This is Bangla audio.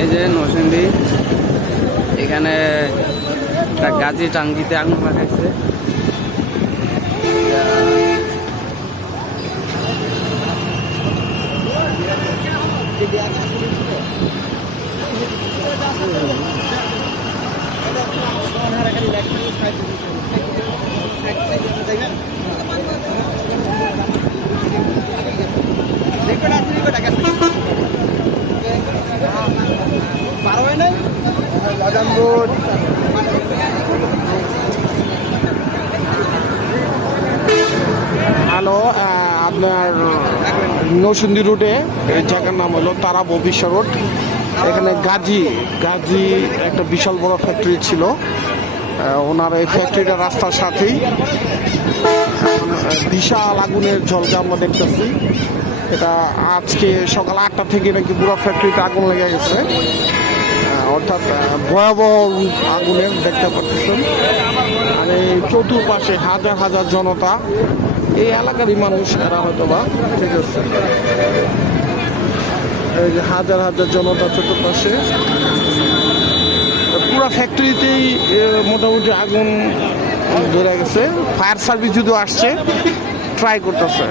এই যে নরসিংদী এখানে একটা গাজী টাঙ্গিতে আগুন লাগাইছে হ্যালো আপনার নৌসিন্দি রুটে এই জায়গার নাম হলো তারা ববিশা রোড। এখানে গাজী গাজী একটা বিশাল বড় ফ্যাক্টরি ছিল। ওনার এই ফ্যাক্টরিটা রাস্তার সাথেই। বিশাল আগুনের ঝলকা আমরা দেখতেছি। এটা আজকে সকাল আটটা থেকে নাকি পুরো ফ্যাক্টরিতে আগুন লেগে গেছে। অর্থাৎ ভয়াবহ আগুনের দেখতে পাচ্ছেন। আর এই চতুর্পাশে হাজার হাজার জনতা, এই এলাকারই মানুষ, এরা হয়তো বা ঠিক আছে। এই যে হাজার হাজার জনতা চতুর্পাশে, পুরা ফ্যাক্টরিতেই মোটামুটি আগুন ধরে গেছে। ফায়ার সার্ভিস যদিও আসছে, ট্রাই করতেছে।